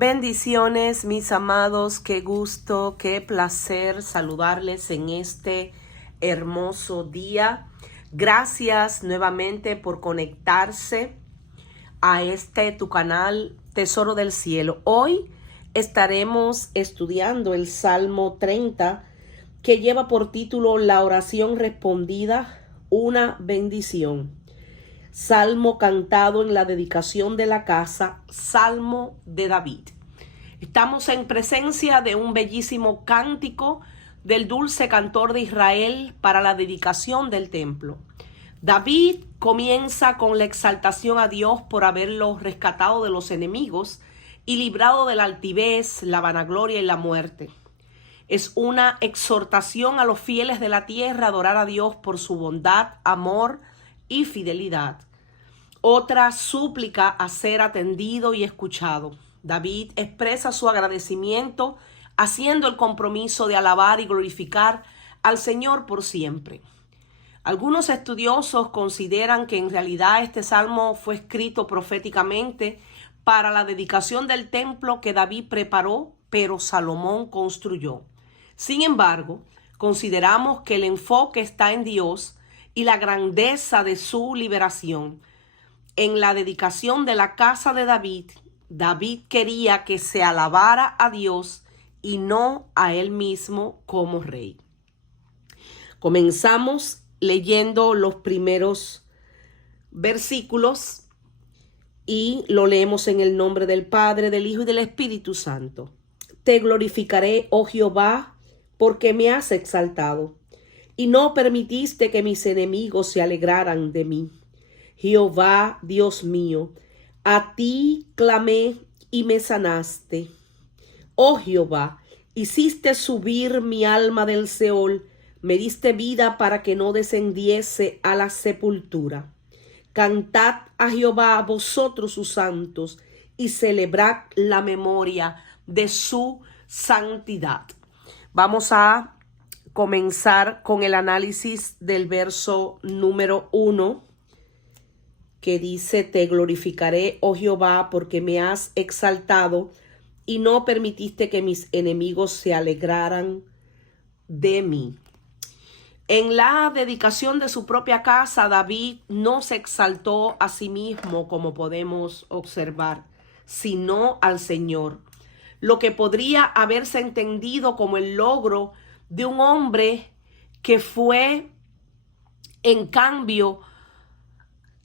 Bendiciones, mis amados, qué gusto, qué placer saludarles en este hermoso día. Gracias nuevamente por conectarse a tu canal Tesoro del Cielo. Hoy estaremos estudiando el Salmo 30, que lleva por título La oración respondida, una bendición. Salmo cantado en la dedicación de la casa, Salmo de David. Estamos en presencia de un bellísimo cántico del dulce cantor de Israel para la dedicación del templo. David comienza con la exaltación a Dios por haberlo rescatado de los enemigos y librado de la altivez, la vanagloria y la muerte. Es una exhortación a los fieles de la tierra a adorar a Dios por su bondad, amor y fidelidad. Otra súplica a ser atendido y escuchado. David expresa su agradecimiento haciendo el compromiso de alabar y glorificar al Señor por siempre. Algunos estudiosos consideran que en realidad este salmo fue escrito proféticamente para la dedicación del templo que David preparó, pero Salomón construyó. Sin embargo, consideramos que el enfoque está en Dios y la grandeza de su liberación. En la dedicación de la casa de David, David quería que se alabara a Dios y no a él mismo como rey. Comenzamos leyendo los primeros versículos y lo leemos en el nombre del Padre, del Hijo y del Espíritu Santo. Te glorificaré, oh Jehová, porque me has exaltado y no permitiste que mis enemigos se alegraran de mí. Jehová, Dios mío, a ti clamé y me sanaste. Oh Jehová, hiciste subir mi alma del Seol, me diste vida para que no descendiese a la sepultura. Cantad a Jehová vosotros sus santos y celebrad la memoria de su santidad. Vamos a comenzar con el análisis del verso número 1. Que dice, te glorificaré, oh Jehová, porque me has exaltado y no permitiste que mis enemigos se alegraran de mí. En la dedicación de su propia casa, David no se exaltó a sí mismo, como podemos observar, sino al Señor. Lo que podría haberse entendido como el logro de un hombre que fue, en cambio,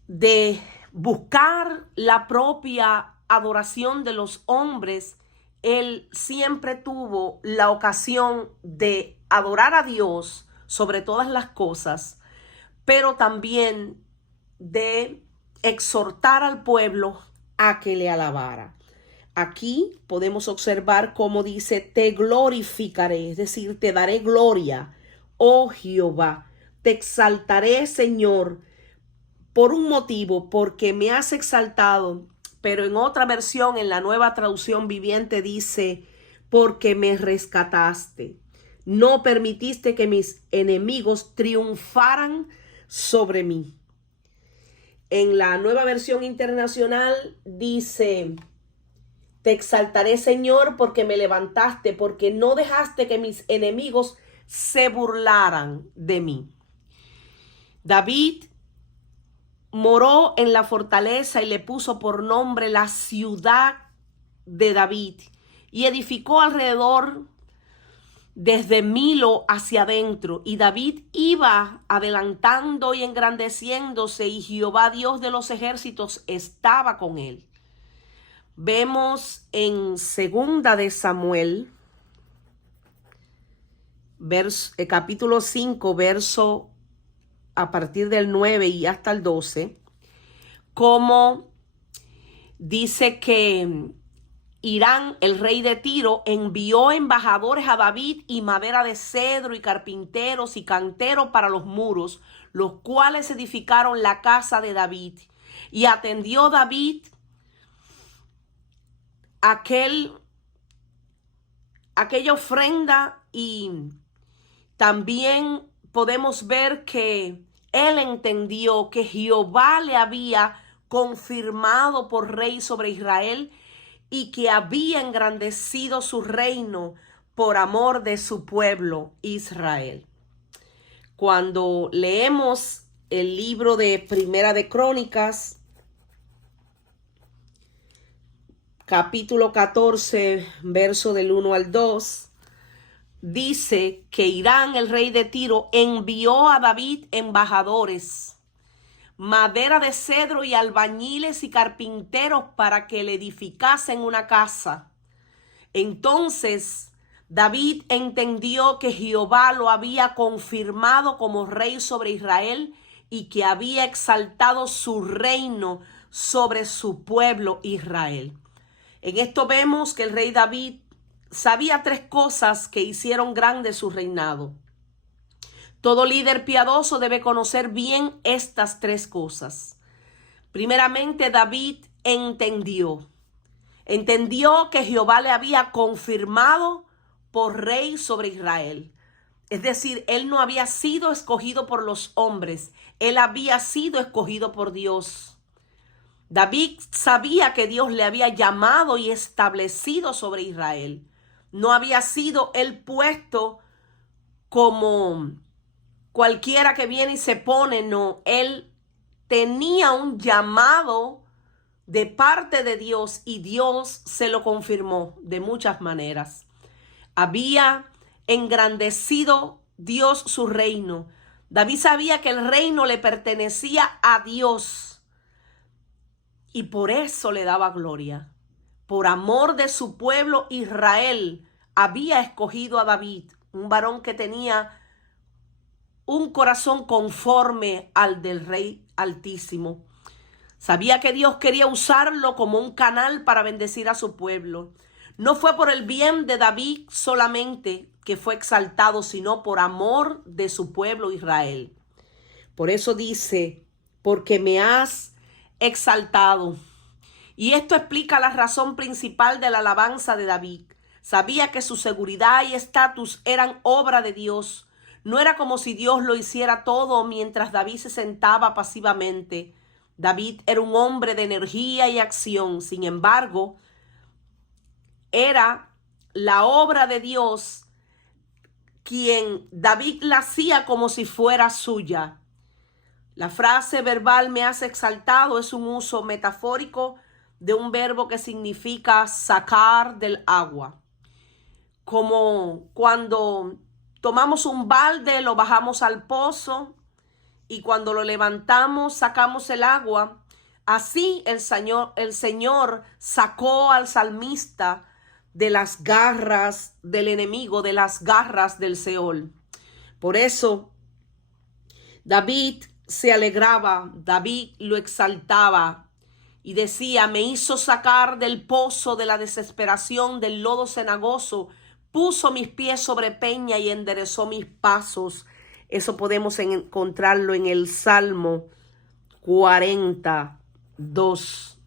de buscar la propia adoración de los hombres, él siempre tuvo la ocasión de adorar a Dios sobre todas las cosas, pero también de exhortar al pueblo a que le alabara. Aquí podemos observar cómo dice, te glorificaré, es decir, te daré gloria, oh Jehová, te exaltaré, Señor, por un motivo, porque me has exaltado. Pero en otra versión, en la Nueva Traducción Viviente, dice, porque me rescataste. No permitiste que mis enemigos triunfaran sobre mí. En la Nueva Versión Internacional dice, te exaltaré, Señor, porque me levantaste, porque no dejaste que mis enemigos se burlaran de mí. David moró en la fortaleza y le puso por nombre la ciudad de David y edificó alrededor desde Milo hacia adentro. Y David iba adelantando y engrandeciéndose y Jehová Dios de los ejércitos estaba con él. Vemos en Segunda de Samuel, capítulo 5, verso a partir del 9 y hasta el 12, como dice que Hirán, el rey de Tiro, envió embajadores a David y madera de cedro y carpinteros y canteros para los muros, los cuales edificaron la casa de David. Y atendió David aquella ofrenda, y también podemos ver que él entendió que Jehová le había confirmado por rey sobre Israel y que había engrandecido su reino por amor de su pueblo Israel. Cuando leemos el libro de Primera de Crónicas, capítulo 14, verso del 1 al 2, dice que Hirán, el rey de Tiro, envió a David embajadores, madera de cedro y albañiles y carpinteros para que le edificasen una casa. Entonces David entendió que Jehová lo había confirmado como rey sobre Israel y que había exaltado su reino sobre su pueblo Israel. En esto vemos que el rey David sabía tres cosas que hicieron grande su reinado. Todo líder piadoso debe conocer bien estas tres cosas. Primeramente, David entendió que Jehová le había confirmado por rey sobre Israel. Es decir, él no había sido escogido por los hombres, él había sido escogido por Dios. David sabía que Dios le había llamado y establecido sobre Israel. No había sido él puesto como cualquiera que viene y se pone, no, él tenía un llamado de parte de Dios y Dios se lo confirmó de muchas maneras. Había engrandecido Dios su reino. David sabía que el reino le pertenecía a Dios y por eso le daba gloria. Por amor de su pueblo Israel había escogido a David, un varón que tenía un corazón conforme al del Rey Altísimo. Sabía que Dios quería usarlo como un canal para bendecir a su pueblo. No fue por el bien de David solamente que fue exaltado, sino por amor de su pueblo Israel. Por eso dice, porque me has exaltado. Y esto explica la razón principal de la alabanza de David. Sabía que su seguridad y estatus eran obra de Dios. No era como si Dios lo hiciera todo mientras David se sentaba pasivamente. David era un hombre de energía y acción. Sin embargo, era la obra de Dios quien David la hacía como si fuera suya. La frase verbal me has exaltado es un uso metafórico de un verbo que significa sacar del agua. Como cuando tomamos un balde, lo bajamos al pozo y cuando lo levantamos sacamos el agua. Así el Señor sacó al salmista de las garras del enemigo, de las garras del Seol. Por eso David se alegraba, David lo exaltaba y decía, me hizo sacar del pozo de la desesperación, del lodo cenagoso, puso mis pies sobre peña y enderezó mis pasos. Eso podemos encontrarlo en el Salmo 42.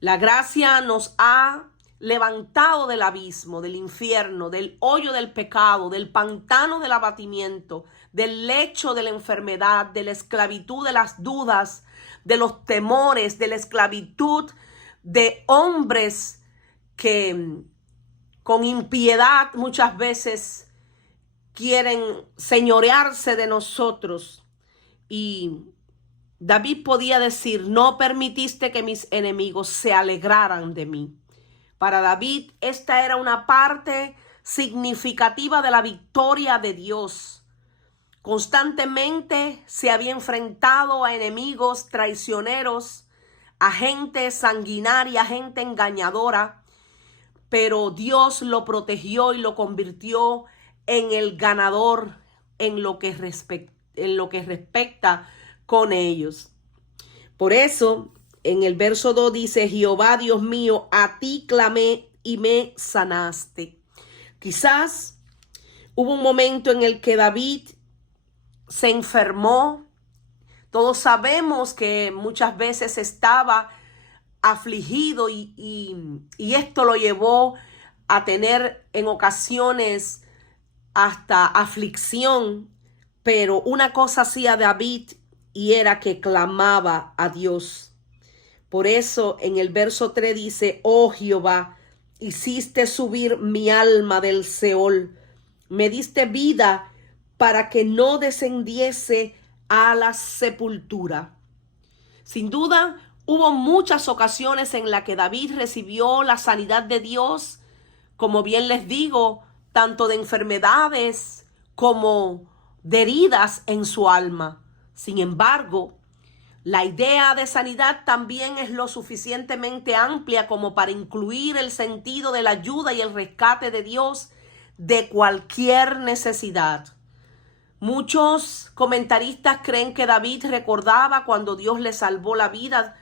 La gracia nos ha levantado del abismo, del infierno, del hoyo del pecado, del pantano del abatimiento, del lecho de la enfermedad, de la esclavitud de las dudas, de los temores, de la esclavitud de hombres que con impiedad muchas veces quieren señorearse de nosotros. Y David podía decir, no permitiste que mis enemigos se alegraran de mí. Para David, esta era una parte significativa de la victoria de Dios. Constantemente se había enfrentado a enemigos traicioneros, a gente sanguinaria, a gente engañadora, pero Dios lo protegió y lo convirtió en el ganador en lo que respecta con ellos. Por eso, en el verso 2 dice, Jehová Dios mío, a ti clamé y me sanaste. Quizás hubo un momento en el que David se enfermó. Todos sabemos que muchas veces estaba afligido y esto lo llevó a tener en ocasiones hasta aflicción. Pero una cosa hacía David y era que clamaba a Dios. Por eso en el verso 3 dice: oh Jehová, hiciste subir mi alma del Seol, me diste vida para que no descendiese a la sepultura. Sin duda, hubo muchas ocasiones en las que David recibió la sanidad de Dios, como bien les digo, tanto de enfermedades como de heridas en su alma. Sin embargo, la idea de sanidad también es lo suficientemente amplia como para incluir el sentido de la ayuda y el rescate de Dios de cualquier necesidad. Muchos comentaristas creen que David recordaba cuando Dios le salvó la vida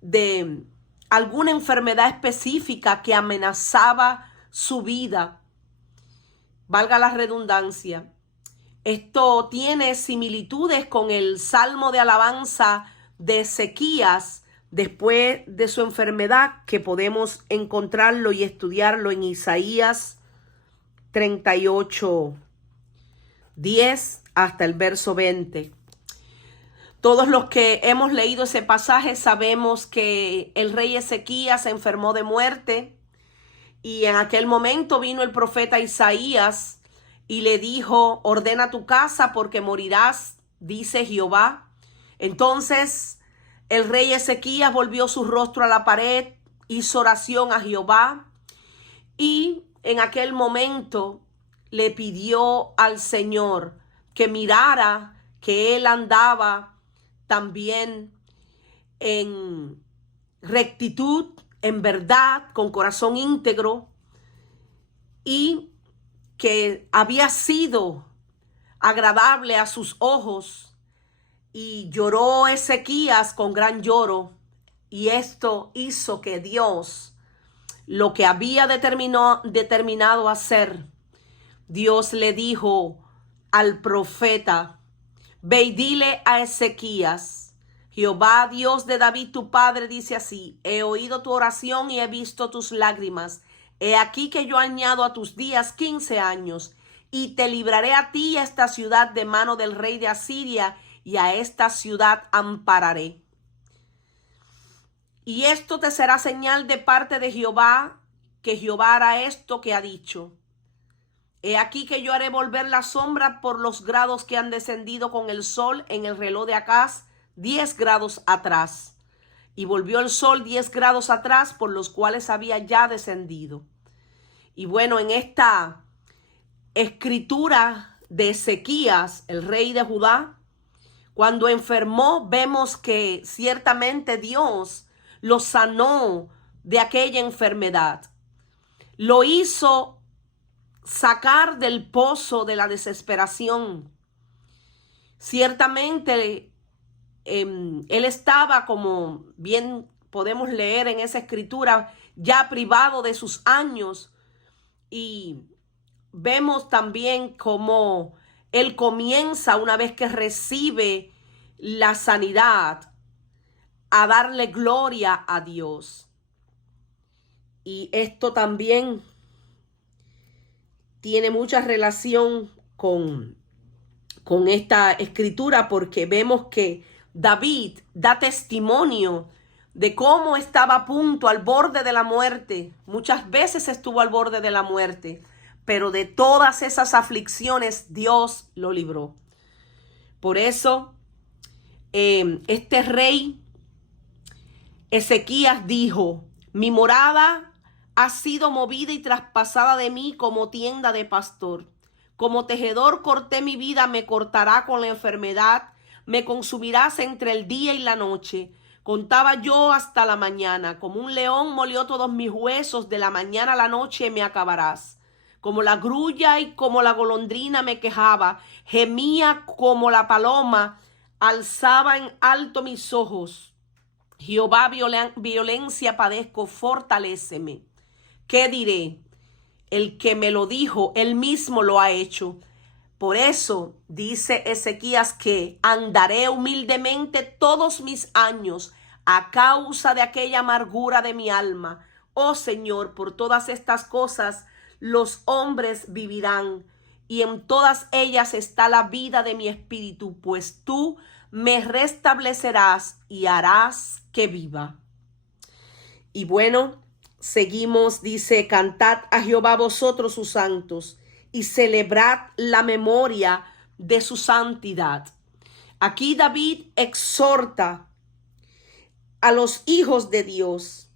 de alguna enfermedad específica que amenazaba su vida. Valga la redundancia. Esto tiene similitudes con el salmo de alabanza de Ezequías después de su enfermedad, que podemos encontrarlo y estudiarlo en Isaías 38, 10 hasta el verso 20. Todos los que hemos leído ese pasaje sabemos que el rey Ezequías se enfermó de muerte, y en aquel momento vino el profeta Isaías y le dijo: ordena tu casa porque morirás, dice Jehová. Entonces el rey Ezequías volvió su rostro a la pared, hizo oración a Jehová, y en aquel momento le pidió al Señor que mirara que él andaba también en rectitud, en verdad, con corazón íntegro, y que había sido agradable a sus ojos. Y lloró Ezequías con gran lloro, y esto hizo que Dios, lo que había determinado hacer, Dios le dijo al profeta: ve y dile a Ezequías: Jehová, Dios de David tu padre, dice así: he oído tu oración y he visto tus lágrimas. He aquí que yo añado a tus días 15 años, y te libraré a ti y a esta ciudad de mano del rey de Asiria, y a esta ciudad ampararé. Y esto te será señal de parte de Jehová, que Jehová hará esto que ha dicho. He aquí que yo haré volver la sombra por los grados que han descendido con el sol en el reloj de Acaz 10 grados atrás. Y volvió el sol 10 grados atrás, por los cuales había ya descendido. Y bueno, en esta escritura de Ezequías, el rey de Judá, cuando enfermó, vemos que ciertamente Dios lo sanó de aquella enfermedad. Lo hizo sacar del pozo de la desesperación. Ciertamente él estaba, como bien podemos leer en esa escritura, ya privado de sus años, y vemos también cómo él comienza, una vez que recibe la sanidad, a darle gloria a Dios. Y esto también tiene mucha relación con esta escritura, porque vemos que David da testimonio de cómo estaba a punto, al borde de la muerte. Muchas veces estuvo al borde de la muerte, pero de todas esas aflicciones Dios lo libró. Por eso este rey Ezequías dijo: mi morada ha sido movida y traspasada de mí como tienda de pastor. Como tejedor corté mi vida, me cortará con la enfermedad, me consumirás entre el día y la noche. Contaba yo hasta la mañana, como un león molió todos mis huesos, de la mañana a la noche me acabarás. Como la grulla y como la golondrina me quejaba, gemía como la paloma, alzaba en alto mis ojos. Jehová, violencia padezco, fortaléceme. ¿Qué diré? El que me lo dijo, él mismo lo ha hecho. Por eso dice Ezequías que andaré humildemente todos mis años a causa de aquella amargura de mi alma. Oh Señor, por todas estas cosas los hombres vivirán, y en todas ellas está la vida de mi espíritu, pues tú me restablecerás y harás que viva. Y bueno, seguimos, dice, cantad a Jehová vosotros sus santos y celebrad la memoria de su santidad. Aquí David exhorta a los hijos de Dios,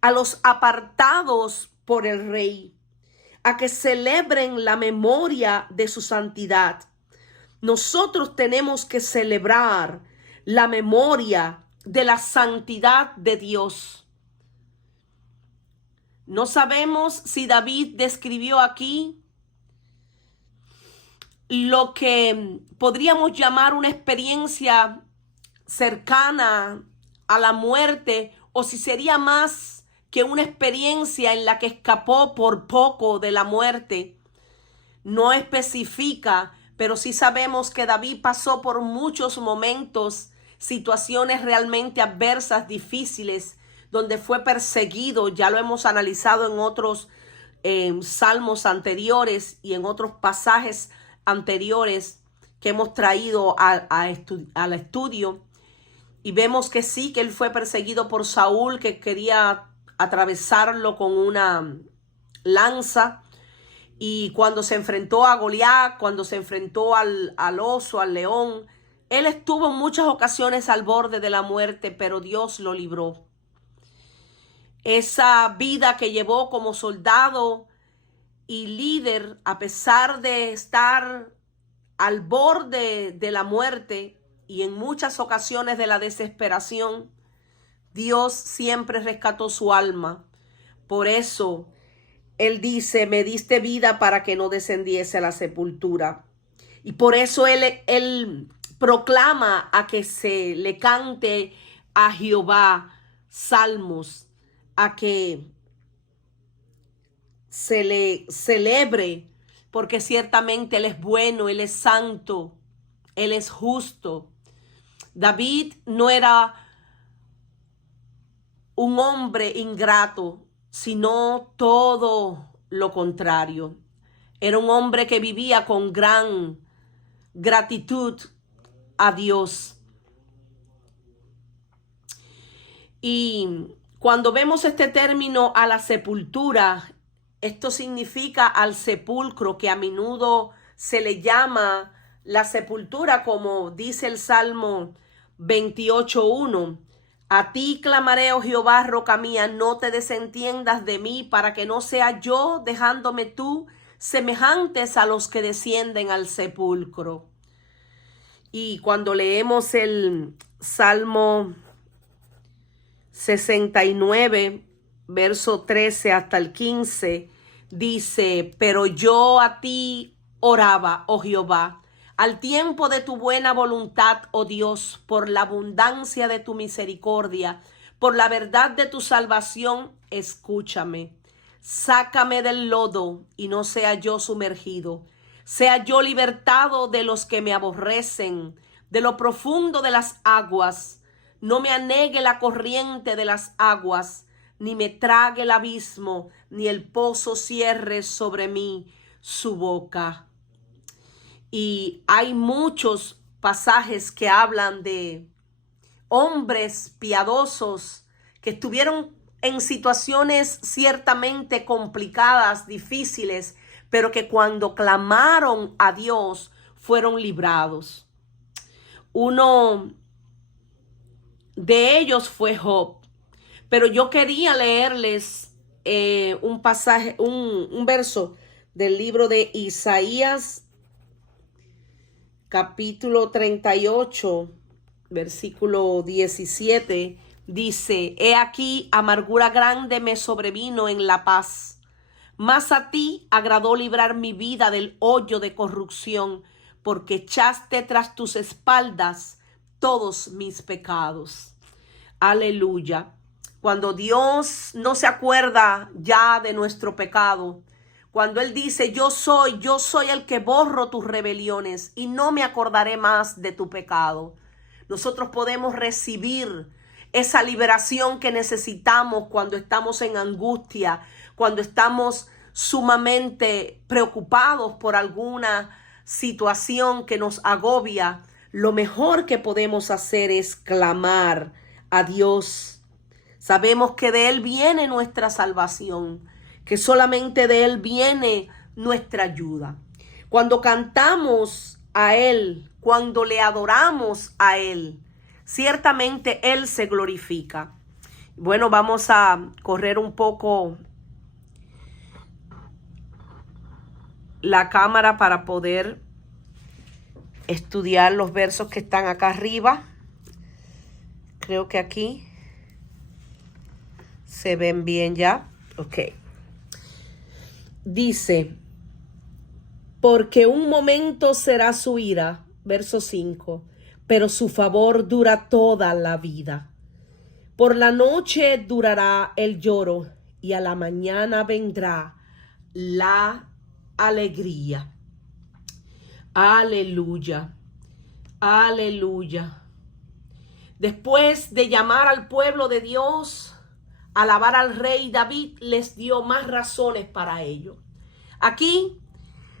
a los apartados por el rey, a que celebren la memoria de su santidad. Nosotros tenemos que celebrar la memoria de la santidad de Dios. No sabemos si David describió aquí lo que podríamos llamar una experiencia cercana a la muerte, o si sería más que una experiencia en la que escapó por poco de la muerte. No especifica, pero sí sabemos que David pasó por muchos momentos, situaciones realmente adversas, difíciles, donde fue perseguido. Ya lo hemos analizado en otros salmos anteriores y en otros pasajes anteriores que hemos traído al estudio. Y vemos que sí, que él fue perseguido por Saúl, que quería atravesarlo con una lanza. Y cuando se enfrentó a Goliat, cuando se enfrentó al oso, al león, él estuvo en muchas ocasiones al borde de la muerte, pero Dios lo libró. Esa vida que llevó como soldado y líder, a pesar de estar al borde de la muerte y en muchas ocasiones de la desesperación, Dios siempre rescató su alma. Por eso Él dice, me diste vida para que no descendiese a la sepultura. Y por eso él proclama a que se le cante a Jehová salmos, a que se le celebre, porque ciertamente Él es bueno, Él es santo, Él es justo. David no era un hombre ingrato, sino todo lo contrario. Era un hombre que vivía con gran gratitud a Dios. Y cuando vemos este término a la sepultura, esto significa al sepulcro, que a menudo se le llama la sepultura, como dice el Salmo 28:1. A ti clamaré, oh Jehová, roca mía, no te desentiendas de mí, para que no sea yo, dejándome tú, semejantes a los que descienden al sepulcro. Y cuando leemos el Salmo 69, verso 13 hasta el 15, dice, pero yo a ti oraba, oh Jehová, al tiempo de tu buena voluntad, oh Dios, por la abundancia de tu misericordia, por la verdad de tu salvación, escúchame. Sácame del lodo y no sea yo sumergido. Sea yo libertado de los que me aborrecen, de lo profundo de las aguas. No me anegue la corriente de las aguas, ni me trague el abismo, ni el pozo cierre sobre mí su boca. Y hay muchos pasajes que hablan de hombres piadosos que estuvieron en situaciones ciertamente complicadas, difíciles, pero que cuando clamaron a Dios fueron librados. Uno de ellos fue Job. Pero yo quería leerles un pasaje, un verso del libro de Isaías, capítulo 38, versículo 17. Dice, he aquí amargura grande me sobrevino en la paz, mas a ti agradó librar mi vida del hoyo de corrupción, porque echaste tras tus espaldas todos mis pecados. Aleluya. Cuando Dios no se acuerda ya de nuestro pecado, cuando Él dice, yo soy el que borro tus rebeliones y no me acordaré más de tu pecado, nosotros podemos recibir esa liberación que necesitamos cuando estamos en angustia, cuando estamos sumamente preocupados por alguna situación que nos agobia. Lo mejor que podemos hacer es clamar a Dios, Sabemos que de Él viene nuestra salvación, que solamente de Él viene nuestra ayuda. Cuando cantamos a Él, cuando le adoramos a Él, ciertamente Él se glorifica. Bueno, vamos a correr un poco la cámara para poder estudiar los versos que están acá arriba. Creo que aquí se ven bien ya. Ok. Dice, porque un momento será su ira, verso 5, pero su favor dura toda la vida. Por la noche durará el lloro y a la mañana vendrá la alegría. Aleluya, aleluya. Después de llamar al pueblo de Dios, alabar al rey David, les dio más razones para ello. Aquí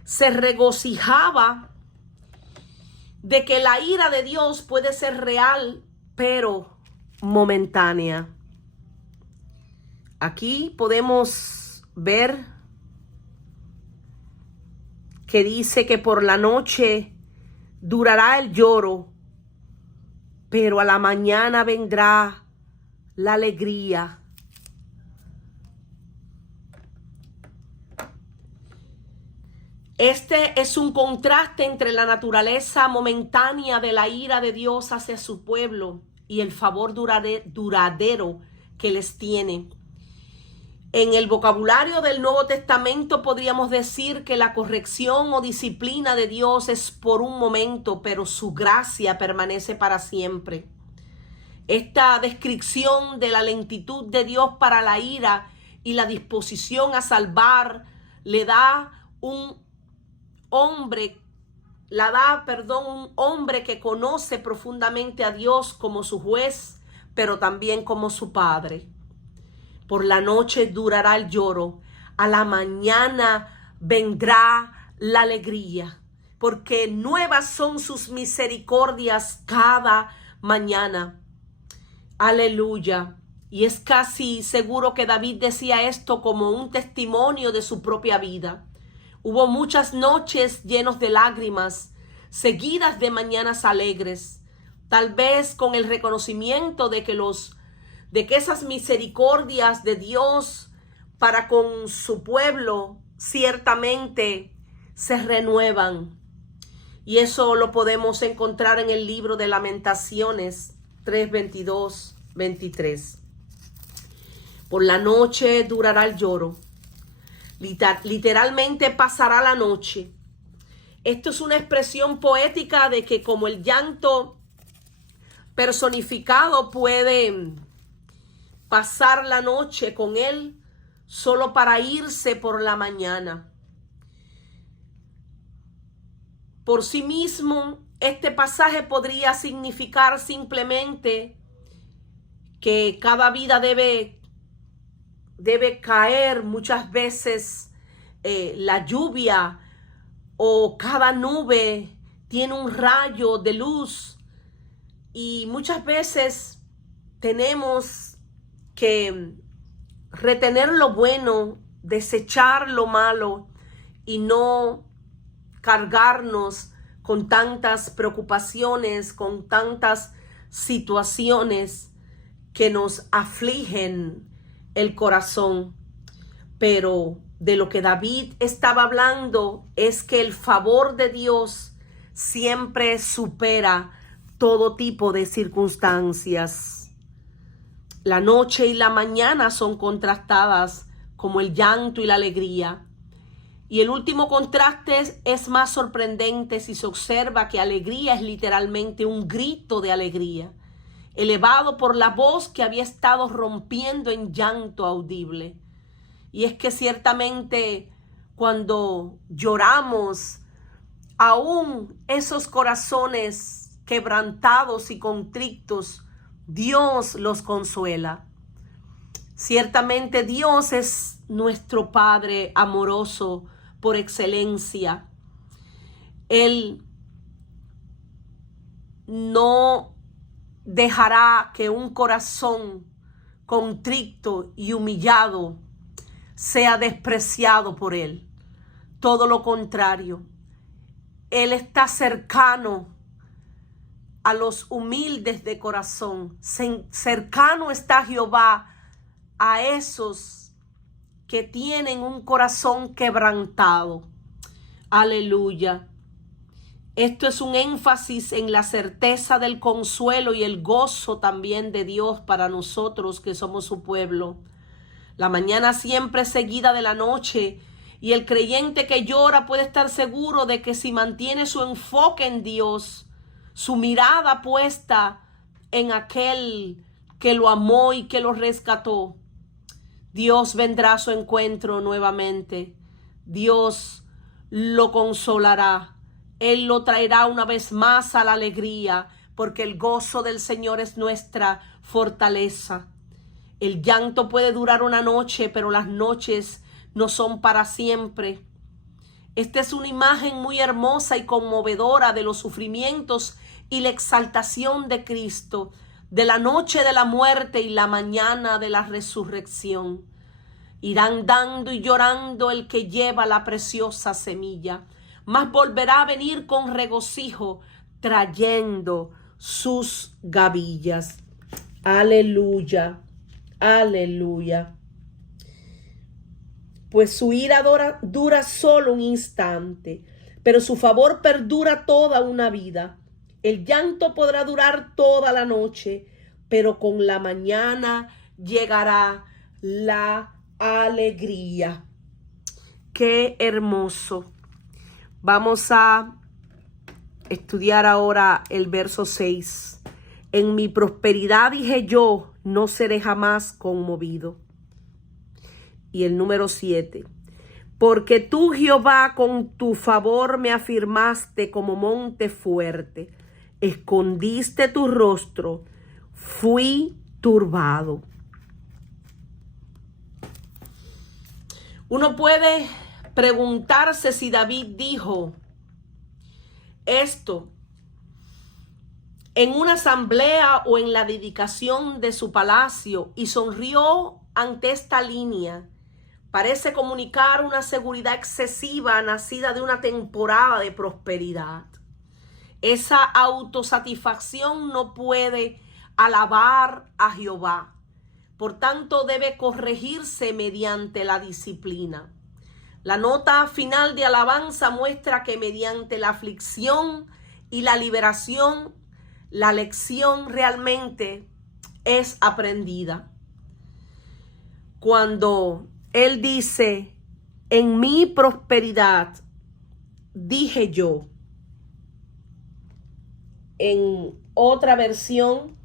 se regocijaba de que la ira de Dios puede ser real, pero momentánea. Aquí podemos ver que dice que por la noche durará el lloro, pero a la mañana vendrá la alegría. Este es un contraste entre la naturaleza momentánea de la ira de Dios hacia su pueblo y el favor duradero que les tiene. En el vocabulario del Nuevo Testamento podríamos decir que la corrección o disciplina de Dios es por un momento, pero su gracia permanece para siempre. Esta descripción de la lentitud de Dios para la ira y la disposición a salvar le da un hombre que conoce profundamente a Dios como su juez, pero también como su padre. Por la noche durará el lloro, a la mañana vendrá la alegría, porque nuevas son sus misericordias cada mañana. Aleluya. Y es casi seguro que David decía esto como un testimonio de su propia vida. Hubo muchas noches llenos de lágrimas, seguidas de mañanas alegres, tal vez con el reconocimiento de que esas misericordias de Dios para con su pueblo ciertamente se renuevan. Y eso lo podemos encontrar en el libro de Lamentaciones 3:22, 23. Por la noche durará el lloro. Literalmente pasará la noche. Esto es una expresión poética de que como el llanto personificado puede pasar la noche con él solo para irse por la mañana. Por sí mismo, este pasaje podría significar simplemente que cada vida debe caer muchas veces la lluvia, o cada nube tiene un rayo de luz, y muchas veces tenemos que retener lo bueno, desechar lo malo y no cargarnos con tantas preocupaciones, con tantas situaciones que nos afligen el corazón. Pero de lo que David estaba hablando es que el favor de Dios siempre supera todo tipo de circunstancias. La noche y la mañana son contrastadas como el llanto y la alegría. Y el último contraste es más sorprendente si se observa que alegría es literalmente un grito de alegría, elevado por la voz que había estado rompiendo en llanto audible. Y es que ciertamente cuando lloramos, aún esos corazones quebrantados y contritos, Dios los consuela. Ciertamente Dios es nuestro Padre amoroso por excelencia. Él no dejará que un corazón contrito y humillado sea despreciado por Él. Todo lo contrario, Él está cercano a los humildes de corazón. Cercano está Jehová a esos que tienen un corazón quebrantado. Aleluya. Esto es un énfasis en la certeza del consuelo y el gozo también de Dios para nosotros que somos su pueblo. La mañana siempre es seguida de la noche, y el creyente que llora puede estar seguro de que si mantiene su enfoque en Dios, su mirada puesta en aquel que lo amó y que lo rescató, Dios vendrá a su encuentro nuevamente. Dios lo consolará. Él lo traerá una vez más a la alegría, porque el gozo del Señor es nuestra fortaleza. El llanto puede durar una noche, pero las noches no son para siempre. Esta es una imagen muy hermosa y conmovedora de los sufrimientos y la exaltación de Cristo, de la noche de la muerte y la mañana de la resurrección. Irán dando y llorando el que lleva la preciosa semilla, mas volverá a venir con regocijo, trayendo sus gavillas. Aleluya, aleluya. Pues su ira dura solo un instante, pero su favor perdura toda una vida. El llanto podrá durar toda la noche, pero con la mañana llegará la alegría. Qué hermoso. Vamos a estudiar ahora el verso 6. En mi prosperidad dije yo, no seré jamás conmovido. Y el número 7. Porque tú, Jehová, con tu favor me afirmaste como monte fuerte. Escondiste tu rostro, fui turbado. Uno puede preguntarse si David dijo esto en una asamblea o en la dedicación de su palacio y sonrió ante esta línea. Parece comunicar una seguridad excesiva nacida de una temporada de prosperidad. Esa autosatisfacción no puede alabar a Jehová. Por tanto, debe corregirse mediante la disciplina. La nota final de alabanza muestra que mediante la aflicción y la liberación, la lección realmente es aprendida. Cuando él dice, en mi prosperidad dije yo. En otra versión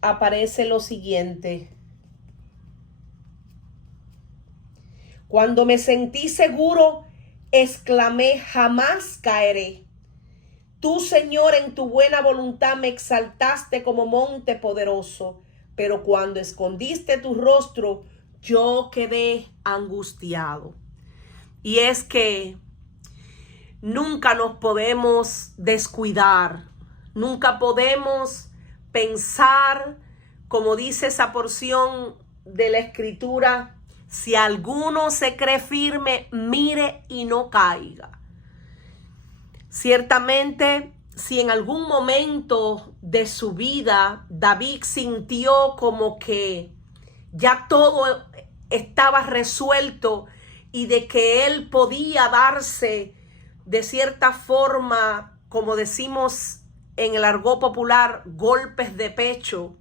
aparece lo siguiente. Cuando me sentí seguro, exclamé, jamás caeré. Tú, Señor, en tu buena voluntad me exaltaste como monte poderoso, pero cuando escondiste tu rostro, yo quedé angustiado. Y es que nunca nos podemos descuidar, nunca podemos pensar, como dice esa porción de la Escritura, si alguno se cree firme, mire y no caiga. Ciertamente, si en algún momento de su vida David sintió como que ya todo estaba resuelto y de que él podía darse de cierta forma, como decimos en el argot popular, golpes de pecho,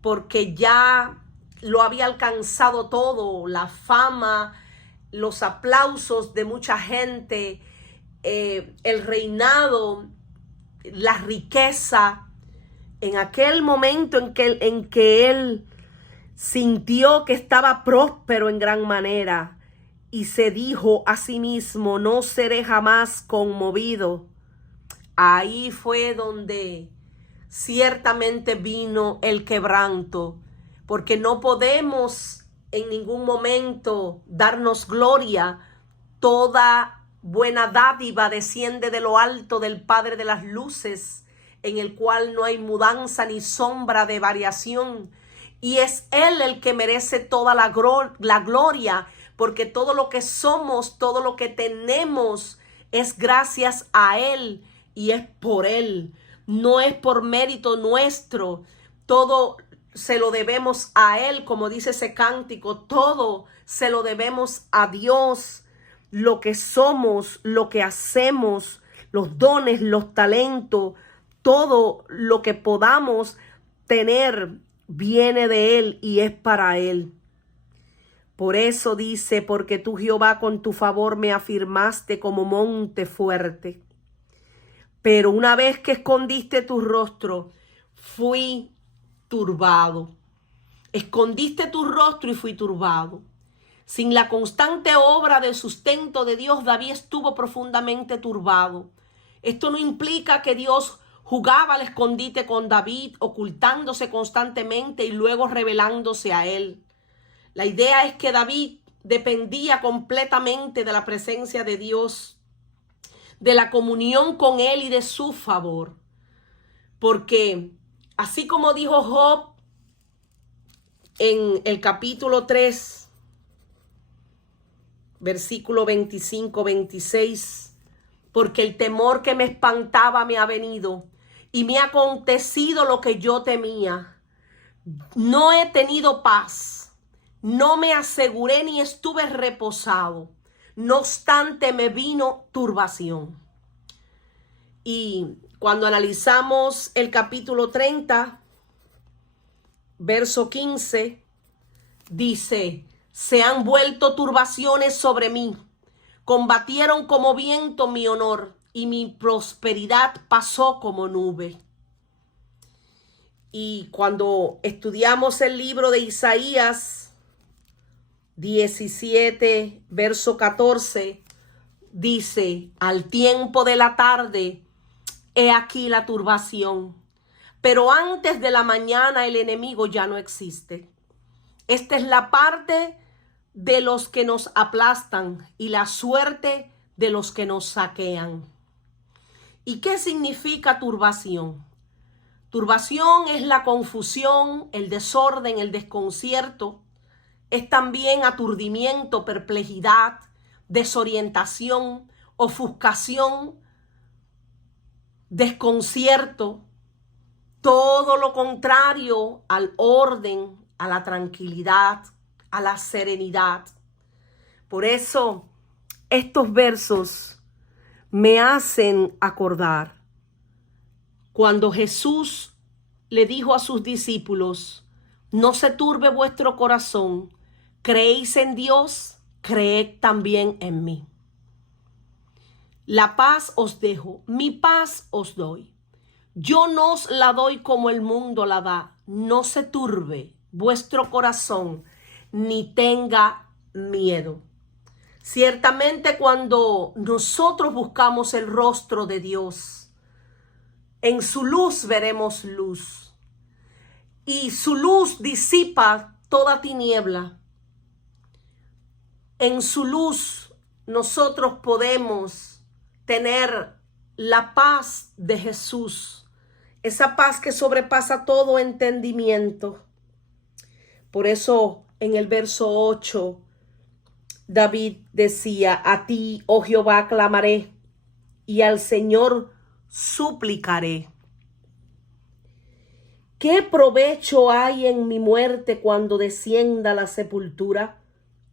porque ya lo había alcanzado todo, la fama, los aplausos de mucha gente, el reinado, la riqueza. En aquel momento en que él sintió que estaba próspero en gran manera y se dijo a sí mismo, no seré jamás conmovido, ahí fue donde ciertamente vino el quebranto, porque no podemos en ningún momento darnos gloria. Toda buena dádiva desciende de lo alto del Padre de las luces, en el cual no hay mudanza ni sombra de variación. Y es Él el que merece toda la gloria, porque todo lo que somos, todo lo que tenemos es gracias a Él y es por Él. No es por mérito nuestro. Todo se lo debemos a Él, como dice ese cántico. Todo se lo debemos a Dios. Lo que somos, lo que hacemos, los dones, los talentos, todo lo que podamos tener viene de Él y es para Él. Por eso dice, porque tú, Jehová, con tu favor me afirmaste como monte fuerte. Pero una vez que escondiste tu rostro, fui turbado. Escondiste tu rostro y fui turbado. Sin la constante obra de sustento de Dios, David estuvo profundamente turbado. Esto no implica que Dios jugaba al escondite con David, ocultándose constantemente y luego revelándose a él. La idea es que David dependía completamente de la presencia de Dios, de la comunión con Él y de su favor. Porque así como dijo Job en el capítulo 3, versículo 25-26, porque el temor que me espantaba me ha venido y me ha acontecido lo que yo temía. No he tenido paz, no me aseguré ni estuve reposado. No obstante, me vino turbación. Y cuando analizamos el capítulo 30, verso 15, dice, se han vuelto turbaciones sobre mí. Combatieron como viento mi honor y mi prosperidad pasó como nube. Y cuando estudiamos el libro de Isaías 17, verso 14, dice, al tiempo de la tarde, he aquí la turbación, pero antes de la mañana el enemigo ya no existe. Esta es la parte de los que nos aplastan y la suerte de los que nos saquean. ¿Y qué significa turbación? Turbación es la confusión, el desorden, el desconcierto. Es también aturdimiento, perplejidad, desorientación, ofuscación, desconcierto. Todo lo contrario al orden, a la tranquilidad, a la serenidad. Por eso estos versos me hacen acordar cuando Jesús le dijo a sus discípulos, no se turbe vuestro corazón, creéis en Dios, creed también en mí. La paz os dejo, mi paz os doy. Yo no os la doy como el mundo la da. No se turbe vuestro corazón, ni tenga miedo. Ciertamente cuando nosotros buscamos el rostro de Dios, en su luz veremos luz. Y su luz disipa toda tiniebla. En su luz nosotros podemos tener la paz de Jesús. Esa paz que sobrepasa todo entendimiento. Por eso en el verso 8, David decía, a ti, oh Jehová, clamaré y al Señor suplicaré. ¿Qué provecho hay en mi muerte cuando descienda a la sepultura?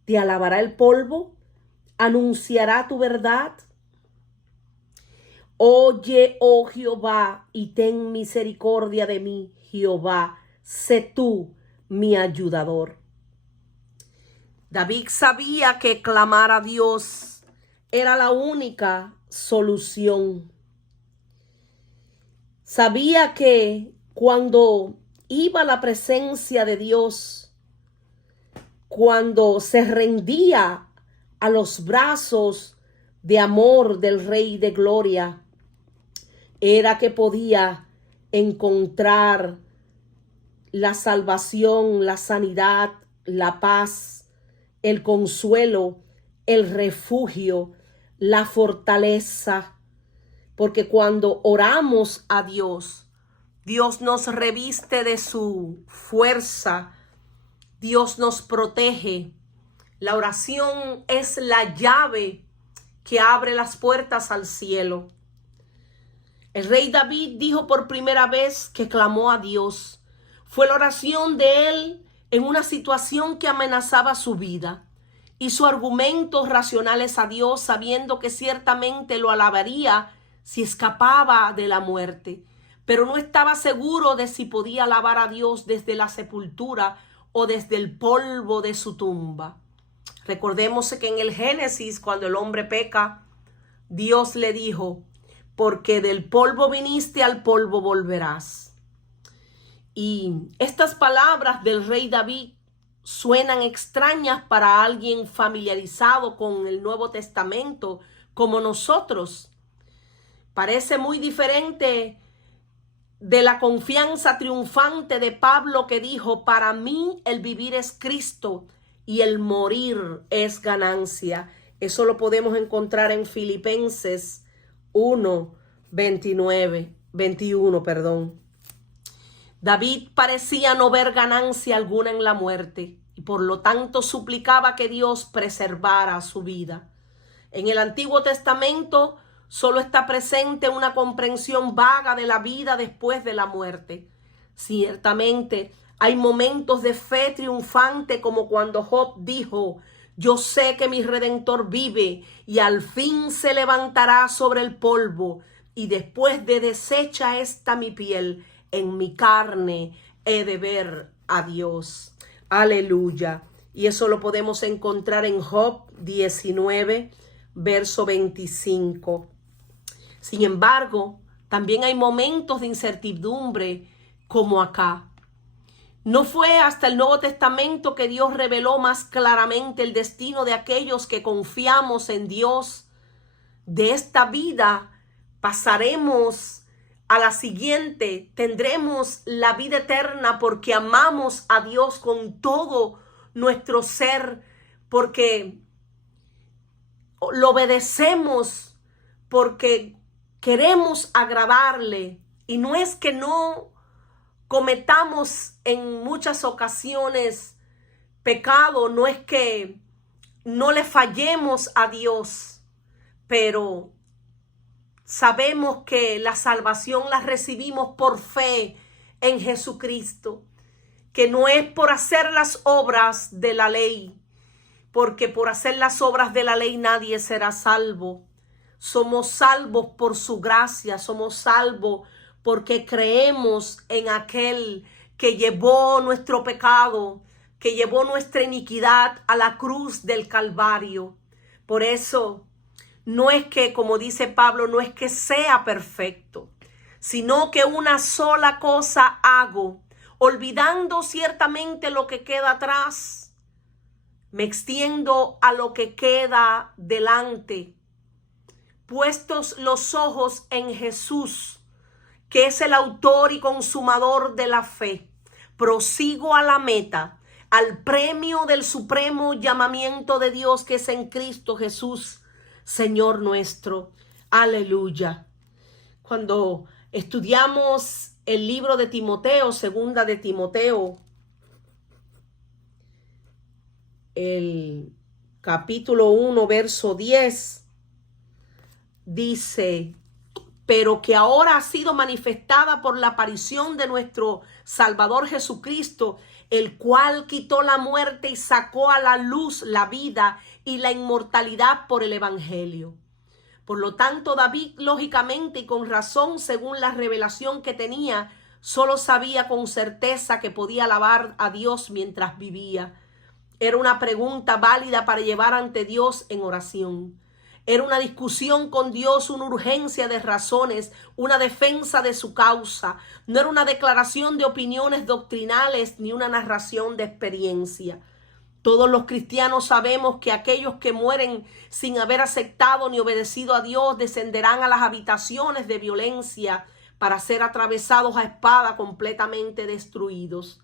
¿Te alabará el polvo? ¿Anunciará tu verdad? Oye, oh Jehová, y ten misericordia de mí, Jehová, sé tú mi ayudador. David sabía que clamar a Dios era la única solución. Sabía que cuando iba a la presencia de Dios, cuando se rendía a los brazos de amor del Rey de Gloria, era que podía encontrar la salvación, la sanidad, la paz, el consuelo, el refugio, la fortaleza. Porque cuando oramos a Dios, Dios nos reviste de su fuerza. Dios nos protege. La oración es la llave que abre las puertas al cielo. El rey David dijo por primera vez que clamó a Dios. Fue la oración de él en una situación que amenazaba su vida. Hizo argumentos racionales a Dios, sabiendo que ciertamente lo alabaría si escapaba de la muerte. Pero no estaba seguro de si podía alabar a Dios desde la sepultura o desde el polvo de su tumba. Recordemos que en el Génesis, cuando el hombre peca, Dios le dijo: porque del polvo viniste, al polvo volverás. Y estas palabras del rey David suenan extrañas para alguien familiarizado con el Nuevo Testamento como nosotros. Parece muy diferente de la confianza triunfante de Pablo, que dijo: para mí el vivir es Cristo y el morir es ganancia. Eso lo podemos encontrar en Filipenses 21. David parecía no ver ganancia alguna en la muerte y por lo tanto suplicaba que Dios preservara su vida. En el Antiguo Testamento solo está presente una comprensión vaga de la vida después de la muerte. Ciertamente hay momentos de fe triunfante, como cuando Job dijo: yo sé que mi Redentor vive y al fin se levantará sobre el polvo, y después de deshecha esta mi piel, en mi carne he de ver a Dios. Aleluya. Y eso lo podemos encontrar en Job 19, verso 25. Sin embargo, también hay momentos de incertidumbre como acá. No fue hasta el Nuevo Testamento que Dios reveló más claramente el destino de aquellos que confiamos en Dios. De esta vida pasaremos a la siguiente, tendremos la vida eterna porque amamos a Dios con todo nuestro ser, porque lo obedecemos, porque queremos agradarle. Y no es que no cometamos en muchas ocasiones pecado, no es que no le fallemos a Dios, pero sabemos que la salvación la recibimos por fe en Jesucristo, que no es por hacer las obras de la ley, porque por hacer las obras de la ley nadie será salvo. Somos salvos por su gracia, somos salvos porque creemos en aquel que llevó nuestro pecado, que llevó nuestra iniquidad a la cruz del Calvario. Por eso, no es que, como dice Pablo, no es que sea perfecto, sino que una sola cosa hago, olvidando ciertamente lo que queda atrás, me extiendo a lo que queda delante, puestos los ojos en Jesús, que es el autor y consumador de la fe. Prosigo a la meta, al premio del supremo llamamiento de Dios, que es en Cristo Jesús, Señor nuestro. Aleluya. Cuando estudiamos el libro de Timoteo, segunda de Timoteo, el capítulo 1, verso 10, dice: pero que ahora ha sido manifestada por la aparición de nuestro Salvador Jesucristo, el cual quitó la muerte y sacó a la luz la vida y la inmortalidad por el Evangelio. Por lo tanto, David, lógicamente y con razón, según la revelación que tenía, solo sabía con certeza que podía alabar a Dios mientras vivía. Era una pregunta válida para llevar ante Dios en oración. Era una discusión con Dios, una urgencia de razones, una defensa de su causa. No era una declaración de opiniones doctrinales ni una narración de experiencia. Todos los cristianos sabemos que aquellos que mueren sin haber aceptado ni obedecido a Dios descenderán a las habitaciones de violencia para ser atravesados a espada, completamente destruidos.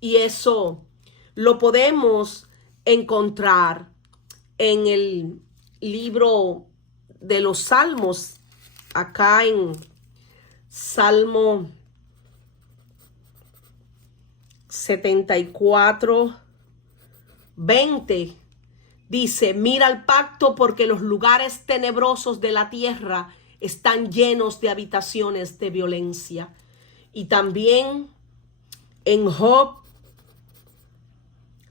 Y eso lo podemos encontrar en el libro de los Salmos, acá en Salmo 74, 20, dice: mira el pacto, porque los lugares tenebrosos de la tierra están llenos de habitaciones de violencia. Y también en Job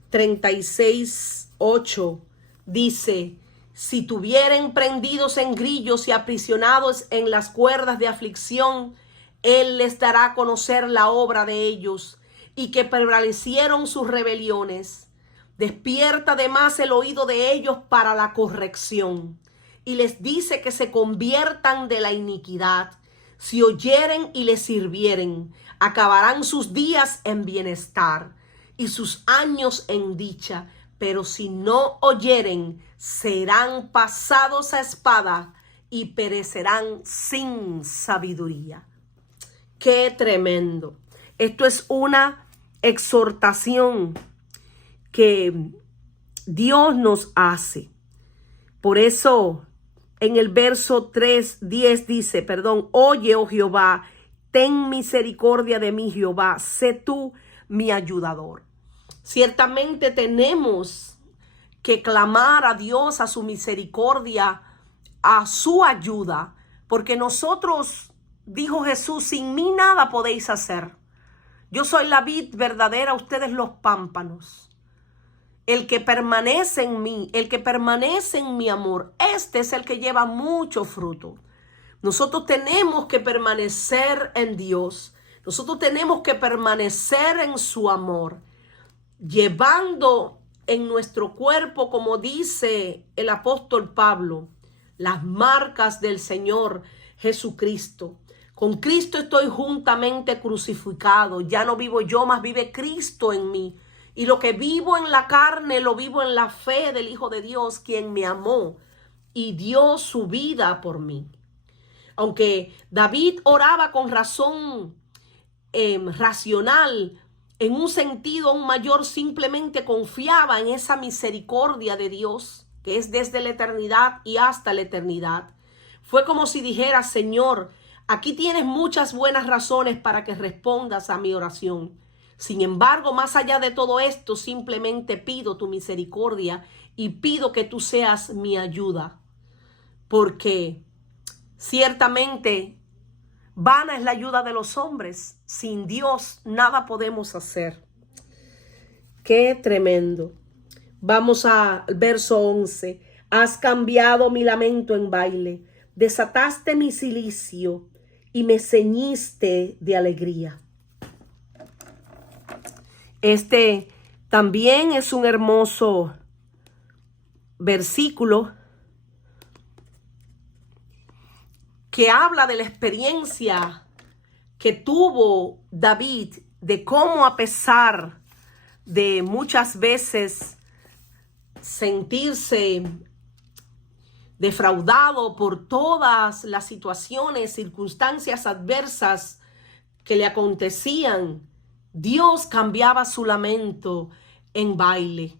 36, 8 dice: si tuvieren prendidos en grillos y aprisionados en las cuerdas de aflicción, Él les dará a conocer la obra de ellos, y que prevalecieron sus rebeliones. Despierta además el oído de ellos para la corrección, y les dice que se conviertan de la iniquidad. Si oyeren y les sirvieren, acabarán sus días en bienestar y sus años en dicha. Pero si no oyeren, serán pasados a espada y perecerán sin sabiduría. ¡Qué tremendo! Esto es una exhortación que Dios nos hace. Por eso en el verso 3:10 dice, oye, oh Jehová, ten misericordia de mí, Jehová, sé tú mi ayudador. Ciertamente tenemos que clamar a Dios, a su misericordia, a su ayuda, porque nosotros, dijo Jesús, sin mí nada podéis hacer. Yo soy la vid verdadera, ustedes los pámpanos. El que permanece en mí, el que permanece en mi amor, este es el que lleva mucho fruto. Nosotros tenemos que permanecer en Dios. Nosotros tenemos que permanecer en su amor, llevando en nuestro cuerpo, como dice el apóstol Pablo, las marcas del Señor Jesucristo. Con Cristo estoy juntamente crucificado. Ya no vivo yo, mas vive Cristo en mí. Y lo que vivo en la carne, lo vivo en la fe del Hijo de Dios, quien me amó y dio su vida por mí. Aunque David oraba con razón racional, en un sentido aún mayor, simplemente confiaba en esa misericordia de Dios, que es desde la eternidad y hasta la eternidad. Fue como si dijera: Señor, aquí tienes muchas buenas razones para que respondas a mi oración. Sin embargo, más allá de todo esto, simplemente pido tu misericordia y pido que tú seas mi ayuda. Porque ciertamente vana es la ayuda de los hombres. Sin Dios nada podemos hacer. Qué tremendo. Vamos al verso 11. Has cambiado mi lamento en baile. Desataste mi cilicio y me ceñiste de alegría. Este también es un hermoso versículo que habla de la experiencia que tuvo David, de cómo, a pesar de muchas veces sentirse defraudado por todas las situaciones, circunstancias adversas que le acontecían, Dios cambiaba su lamento en baile.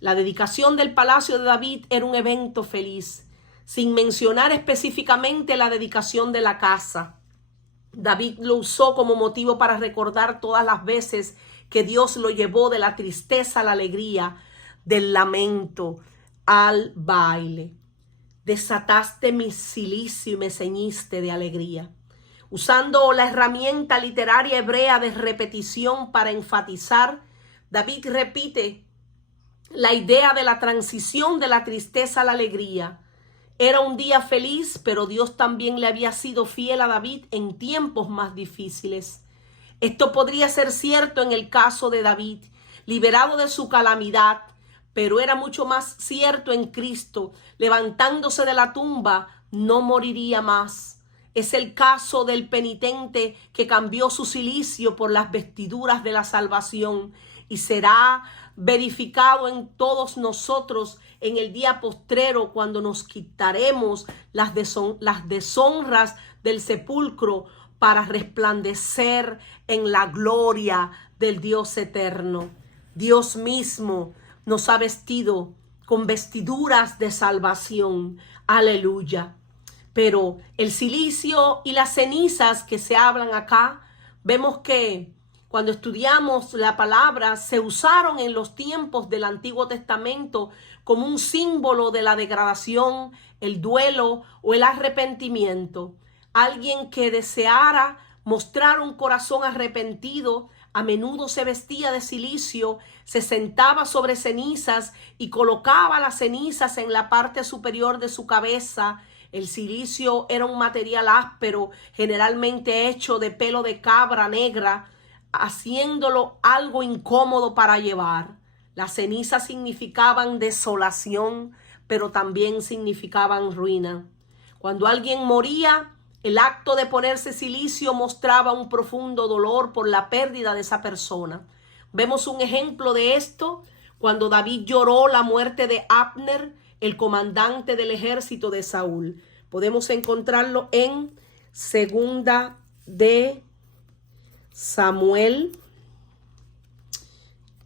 La dedicación del palacio de David era un evento feliz, sin mencionar específicamente la dedicación de la casa. David lo usó como motivo para recordar todas las veces que Dios lo llevó de la tristeza a la alegría, del lamento al baile. Desataste mi cilicio y me ceñiste de alegría. Usando la herramienta literaria hebrea de repetición para enfatizar, David repite la idea de la transición de la tristeza a la alegría. Era un día feliz, pero Dios también le había sido fiel a David en tiempos más difíciles. Esto podría ser cierto en el caso de David, liberado de su calamidad, pero era mucho más cierto en Cristo. Levantándose de la tumba, no moriría más. Es el caso del penitente que cambió su cilicio por las vestiduras de la salvación, y será verificado en todos nosotros en el día postrero, cuando nos quitaremos las deshonras del sepulcro para resplandecer en la gloria del Dios eterno. Dios mismo nos ha vestido con vestiduras de salvación. Aleluya. Pero el cilicio y las cenizas que se hablan acá, vemos que cuando estudiamos la palabra, se usaron en los tiempos del Antiguo Testamento como un símbolo de la degradación, el duelo o el arrepentimiento. Alguien que deseara mostrar un corazón arrepentido, a menudo se vestía de cilicio, se sentaba sobre cenizas y colocaba las cenizas en la parte superior de su cabeza. El cilicio era un material áspero, generalmente hecho de pelo de cabra negra, haciéndolo algo incómodo para llevar. Las cenizas significaban desolación, pero también significaban ruina. Cuando alguien moría, el acto de ponerse cilicio mostraba un profundo dolor por la pérdida de esa persona. Vemos un ejemplo de esto cuando David lloró la muerte de Abner, el comandante del ejército de Saúl. Podemos encontrarlo en Segunda de Samuel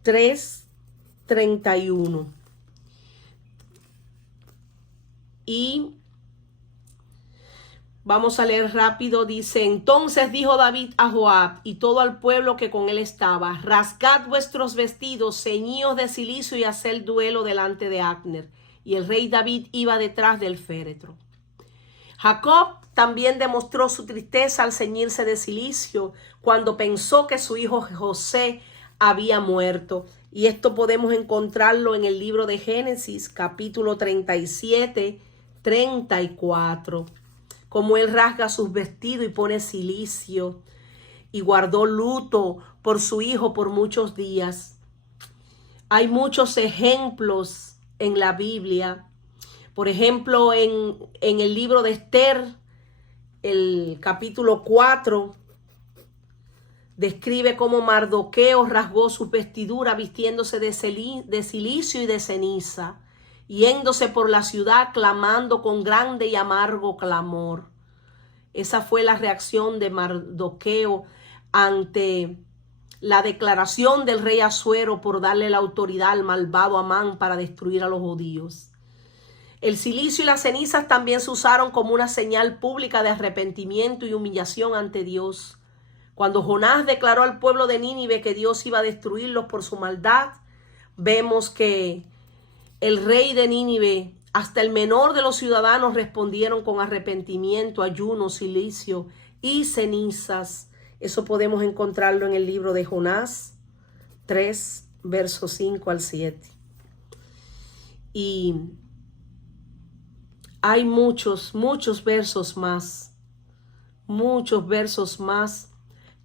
3:31. Y vamos a leer rápido, dice: entonces dijo David a Joab y todo el pueblo que con él estaba: rasgad vuestros vestidos, ceñíos de cilicio y haced duelo delante de Abner. Y el rey David iba detrás del féretro. Jacob también demostró su tristeza al ceñirse de cilicio cuando pensó que su hijo José había muerto. Y esto podemos encontrarlo en el libro de Génesis, capítulo 37, 34. Como él rasga sus vestidos y pone cilicio, y guardó luto por su hijo por muchos días. Hay muchos ejemplos en la Biblia. Por ejemplo, en el libro de Esther, el capítulo 4, describe cómo Mardoqueo rasgó su vestidura vistiéndose de cilicio y de ceniza, yéndose por la ciudad clamando con grande y amargo clamor. Esa fue la reacción de Mardoqueo ante la declaración del rey Asuero por darle la autoridad al malvado Amán para destruir a los judíos. El cilicio y las cenizas también se usaron como una señal pública de arrepentimiento y humillación ante Dios. Cuando Jonás declaró al pueblo de Nínive que Dios iba a destruirlos por su maldad, vemos que el rey de Nínive, hasta el menor de los ciudadanos, respondieron con arrepentimiento, ayuno, cilicio y cenizas. Eso podemos encontrarlo en el libro de Jonás 3, versos 5 al 7. Y hay muchos versos más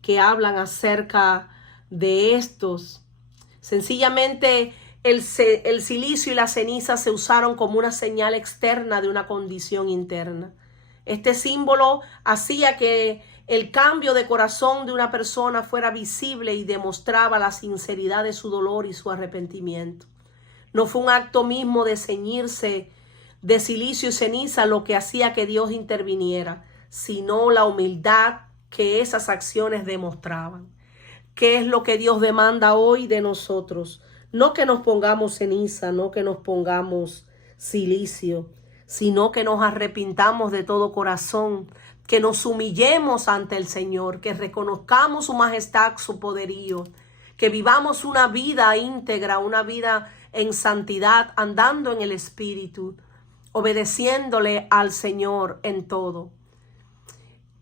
que hablan acerca de estos. Sencillamente el cilicio y la ceniza se usaron como una señal externa de una condición interna. Este símbolo hacía que el cambio de corazón de una persona fuera visible y demostraba la sinceridad de su dolor y su arrepentimiento. No fue un acto mismo de ceñirse de cilicio y ceniza lo que hacía que Dios interviniera, sino la humildad que esas acciones demostraban. ¿Qué es lo que Dios demanda hoy de nosotros? No que nos pongamos ceniza, no que nos pongamos cilicio, sino que nos arrepintamos de todo corazón, que nos humillemos ante el Señor, que reconozcamos su majestad, su poderío, que vivamos una vida íntegra, una vida en santidad, andando en el Espíritu, obedeciéndole al Señor en todo.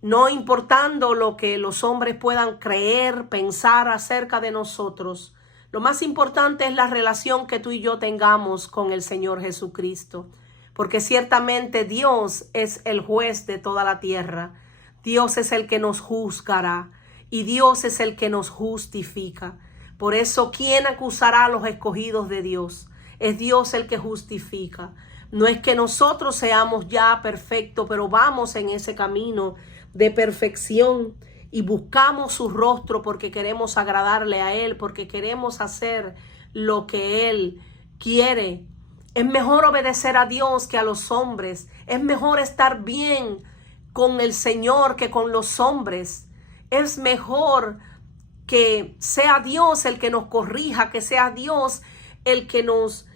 No importando lo que los hombres puedan creer, pensar acerca de nosotros, lo más importante es la relación que tú y yo tengamos con el Señor Jesucristo, porque ciertamente Dios es el juez de toda la tierra. Dios es el que nos juzgará y Dios es el que nos justifica. Por eso, ¿quién acusará a los escogidos de Dios? Es Dios el que justifica. No es que nosotros seamos ya perfectos, pero vamos en ese camino de perfección y buscamos su rostro porque queremos agradarle a Él, porque queremos hacer lo que Él quiere. Es mejor obedecer a Dios que a los hombres. Es mejor estar bien con el Señor que con los hombres. Es mejor que sea Dios el que nos corrija, que sea Dios el que nos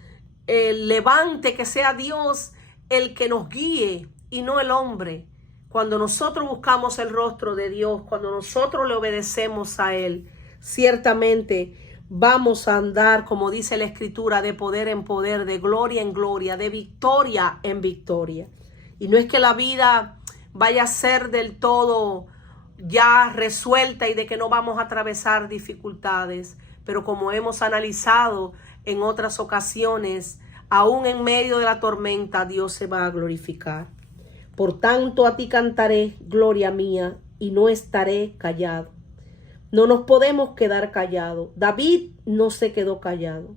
levante, que sea Dios el que nos guíe y no el hombre. Cuando nosotros buscamos el rostro de Dios, cuando nosotros le obedecemos a Él, ciertamente vamos a andar, como dice la Escritura, de poder en poder, de gloria en gloria, de victoria en victoria. Y no es que la vida vaya a ser del todo ya resuelta y de que no vamos a atravesar dificultades, pero como hemos analizado en otras ocasiones, aún en medio de la tormenta, Dios se va a glorificar. Por tanto, a ti cantaré, gloria mía, y no estaré callado. No nos podemos quedar callados. David no se quedó callado.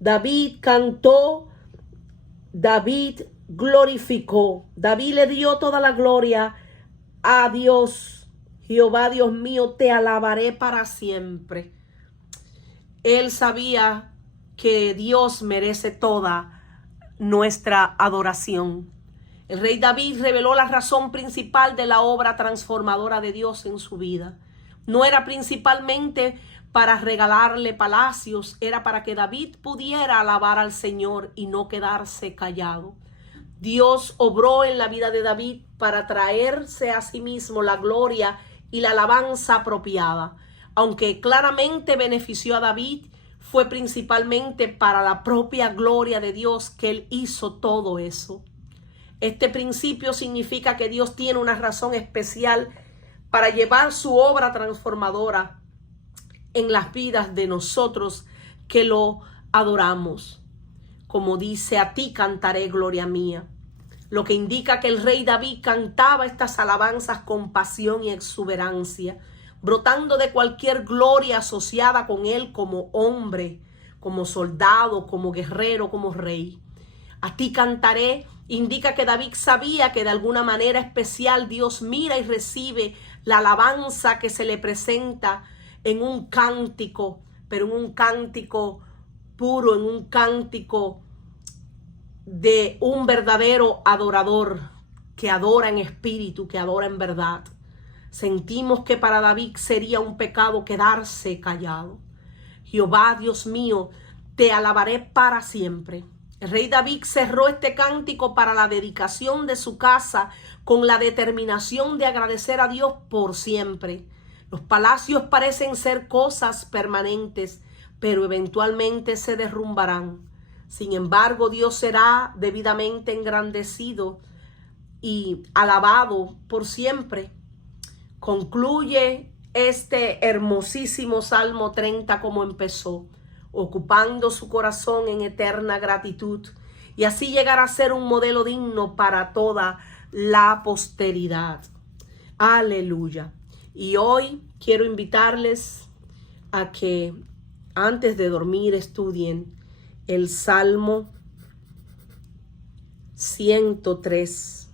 David cantó, David glorificó. David le dio toda la gloria a Dios. Jehová, Dios mío, te alabaré para siempre. Él sabía que Dios merece toda nuestra adoración. El rey David reveló la razón principal de la obra transformadora de Dios en su vida. No era principalmente para regalarle palacios, era para que David pudiera alabar al Señor y no quedarse callado. Dios obró en la vida de David para traerse a sí mismo la gloria y la alabanza apropiada. Aunque claramente benefició a David, fue principalmente para la propia gloria de Dios que él hizo todo eso. Este principio significa que Dios tiene una razón especial para llevar su obra transformadora en las vidas de nosotros que lo adoramos. Como dice, a ti cantaré, gloria mía. Lo que indica que el rey David cantaba estas alabanzas con pasión y exuberancia, brotando de cualquier gloria asociada con él como hombre, como soldado, como guerrero, como rey. A ti cantaré indica que David sabía que de alguna manera especial Dios mira y recibe la alabanza que se le presenta en un cántico, pero en un cántico puro, en un cántico de un verdadero adorador que adora en espíritu, que adora en verdad. Sentimos que para David sería un pecado quedarse callado. Jehová, Dios mío, te alabaré para siempre. El rey David cerró este cántico para la dedicación de su casa con la determinación de agradecer a Dios por siempre. Los palacios parecen ser cosas permanentes, pero eventualmente se derrumbarán. Sin embargo, Dios será debidamente engrandecido y alabado por siempre. Concluye este hermosísimo Salmo 30 como empezó, ocupando su corazón en eterna gratitud y así llegar a ser un modelo digno para toda la posteridad. Aleluya. Y hoy quiero invitarles a que antes de dormir estudien el Salmo 103.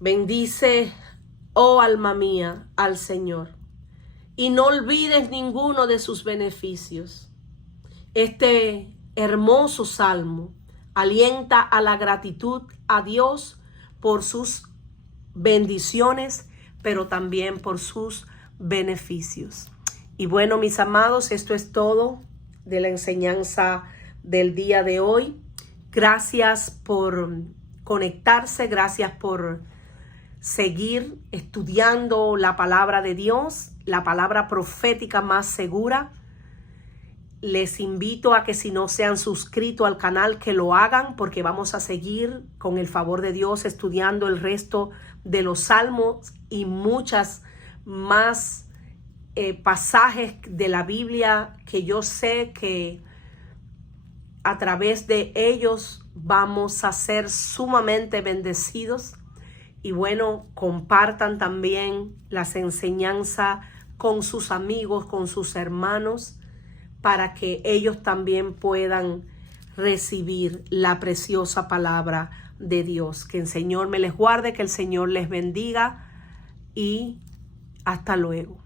Bendice, oh alma mía, al Señor, y no olvides ninguno de sus beneficios. Este hermoso salmo alienta a la gratitud a Dios por sus bendiciones, pero también por sus beneficios. Y bueno, mis amados, esto es todo de la enseñanza del día de hoy. Gracias por conectarse, gracias por seguir estudiando la palabra de Dios, la palabra profética más segura. Les invito a que si no se han suscrito al canal, que lo hagan, porque vamos a seguir con el favor de Dios estudiando el resto de los salmos y muchas más pasajes de la Biblia que yo sé que a través de ellos vamos a ser sumamente bendecidos. Y bueno, compartan también las enseñanzas con sus amigos, con sus hermanos, para que ellos también puedan recibir la preciosa palabra de Dios. Que el Señor me les guarde, que el Señor les bendiga y hasta luego.